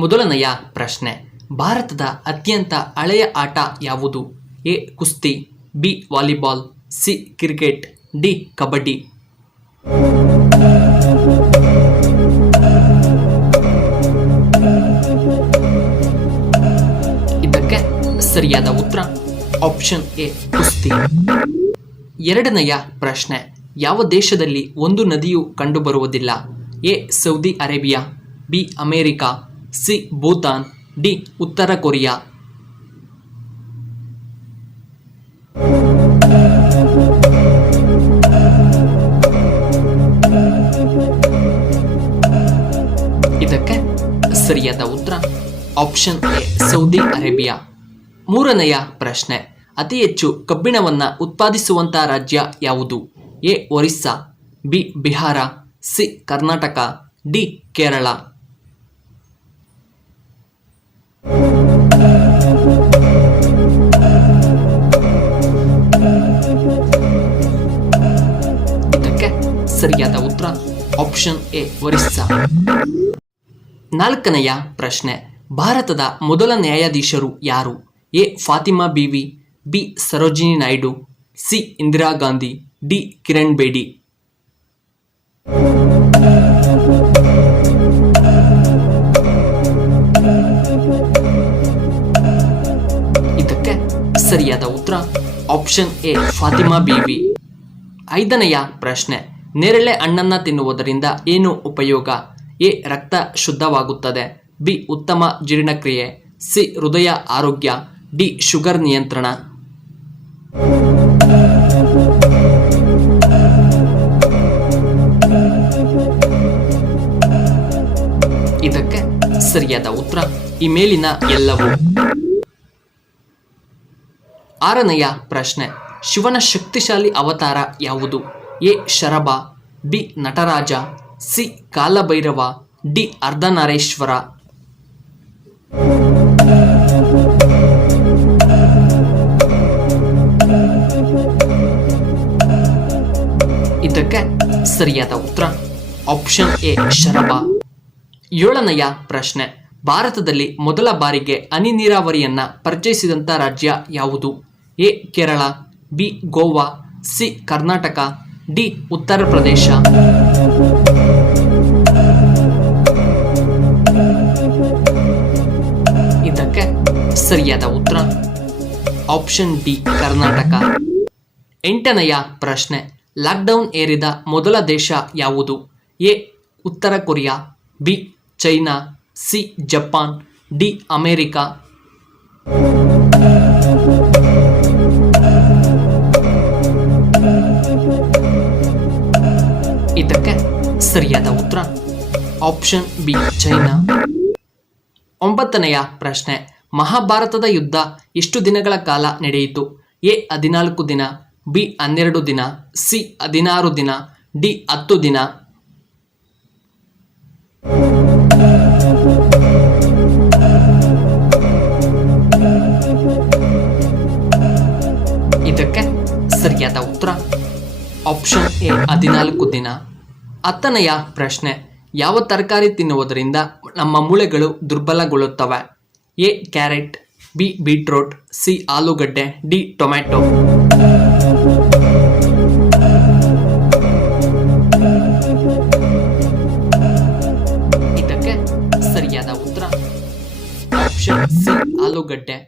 ಮೊದಲನೆಯ ಪ್ರಶ್ನೆ, ಭಾರತದ ಅತ್ಯಂತ ಹಳೆಯ ಆಟ ಯಾವುದು? ಎ ಕುಸ್ತಿ, B volleyball, C cricket, D kabaddi. ಇದಕ್ಕೆ ಸರಿಯಾದ ಉತ್ತರ ಆಪ್ಷನ್ ಎ ಕುಸ್ತಿ. ಎರಡನೆಯ ಪ್ರಶ್ನೆ, ಯಾವ ದೇಶದಲ್ಲಿ ಒಂದು ನದಿಯು ಕಂಡುಬರುವುದಿಲ್ಲ? A Saudi Arabia, B America, C Bhutan, D ಉತ್ತರ ಕೊರಿಯಾ. ಇದಕ್ಕೆ ಸರಿಯಾದ ಉತ್ತರ ಆಪ್ಷನ್ ಎ ಸೌದಿ ಅರೇಬಿಯಾ. ಮೂರನೆಯ ಪ್ರಶ್ನೆ, ಅತಿ ಹೆಚ್ಚು ಕಬ್ಬಿಣವನ್ನು ಉತ್ಪಾದಿಸುವಂತಹ ರಾಜ್ಯ ಯಾವುದು? A Orissa, B Bihar, C Karnataka, D Kerala. ಇದಕ್ಕೆ ಸರಿಯಾದ ಉತ್ತರ ಆಪ್ಷನ್ ಎ ಒರಿಸ್ಸಾ. ನಾಲ್ಕನೆಯ ಪ್ರಶ್ನೆ, ಭಾರತದ ಮೊದಲ ನ್ಯಾಯಾಧೀಶರು ಯಾರು? A Fathima Beevi, B Sarojini Naidu, C Indira Gandhi, D Kiran Bedi. ಇದಕ್ಕೆ ಸರಿಯಾದ ಉತ್ತರ ಆಪ್ಷನ್ ಎ ಫಾತಿಮಾ ಬೀವಿ. ಐದನೆಯ ಪ್ರಶ್ನೆ, ನೇರಳೆ ಹಣ್ಣನ್ನು ತಿನ್ನುವುದರಿಂದ ಏನು ಉಪಯೋಗ? ಎ ರಕ್ತ ಶುದ್ಧವಾಗುತ್ತದೆ, ಬಿ ಉತ್ತಮ ಜೀರ್ಣಕ್ರಿಯೆ, ಸಿ ಹೃದಯ ಆರೋಗ್ಯ, ಡಿ ಶುಗರ್ ನಿಯಂತ್ರಣ. ಇದಕ್ಕೆ ಸರಿಯಾದ ಉತ್ತರ ಈ ಮೇಲಿನ ಎಲ್ಲವೂ. ಆರನೆಯ ಪ್ರಶ್ನೆ, ಶಿವನ ಶಕ್ತಿಶಾಲಿ ಅವತಾರ ಯಾವುದು? A Sharabha, B Nataraja, C Kalabhairava, D Ardhanarishvara. ಇದಕ್ಕೆ ಸರಿಯಾದ ಉತ್ತರ ಆಪ್ಷನ್ ಎ ಶರಭ. ಏಳನೆಯ ಪ್ರಶ್ನೆ, ಭಾರತದಲ್ಲಿ ಮೊದಲ ಬಾರಿಗೆ ಹನಿ ನೀರಾವರಿಯನ್ನ ಪರಿಚಯಿಸಿದಂಥ ರಾಜ್ಯ ಯಾವುದು? A Kerala, B Goa, C Karnataka, D Uttar Pradesh. ಇದಕ್ಕೆ ಸರಿಯಾದ ಉತ್ತರ ಆಪ್ಷನ್ ಡಿ ಕರ್ನಾಟಕ. ಎಂಟನೆಯ ಪ್ರಶ್ನೆ, ಲಾಕ್ಡೌನ್ ಏರಿದ ಮೊದಲ ದೇಶ ಯಾವುದು? ಎ ಉತ್ತರ Korea, B China, C Japan, D America. ಇದಕ್ಕೆ ಸರಿಯಾದ ಉತ್ತರ ಆಪ್ಷನ್ ಬಿ ಚೈನಾ. ಒಂಬತ್ತನೆಯ ಪ್ರಶ್ನೆ, ಮಹಾಭಾರತದ ಯುದ್ಧ ಎಷ್ಟು ದಿನಗಳ ಕಾಲ ನಡೆಯಿತು? ಎ 14 ದಿನ, ಬಿ 12 ದಿನ, ಸಿ 16 ದಿನ, ಡಿ 10 ದಿನ. ಇದಕ್ಕೆ ಸರಿಯಾದ ಉತ್ತರ ಆಪ್ಷನ್ ಎ 14 ದಿನ. ಹತ್ತನೆಯ ಪ್ರಶ್ನೆ, ಯಾವ ತರಕಾರಿ ತಿನ್ನುವುದರಿಂದ ನಮ್ಮ ಮೂಳೆಗಳು ದುರ್ಬಲಗೊಳ್ಳುತ್ತವೆ? A carrot, B beetroot, C ಆಲೂಗಡ್ಡೆ, ಡಿ ಟೊಮ್ಯಾಟೊ. ಇದಕ್ಕೆ ಸರಿಯಾದ ಉತ್ತರ ಆಪ್ಷನ್ ಸಿ ಆಲೂಗಡ್ಡೆ.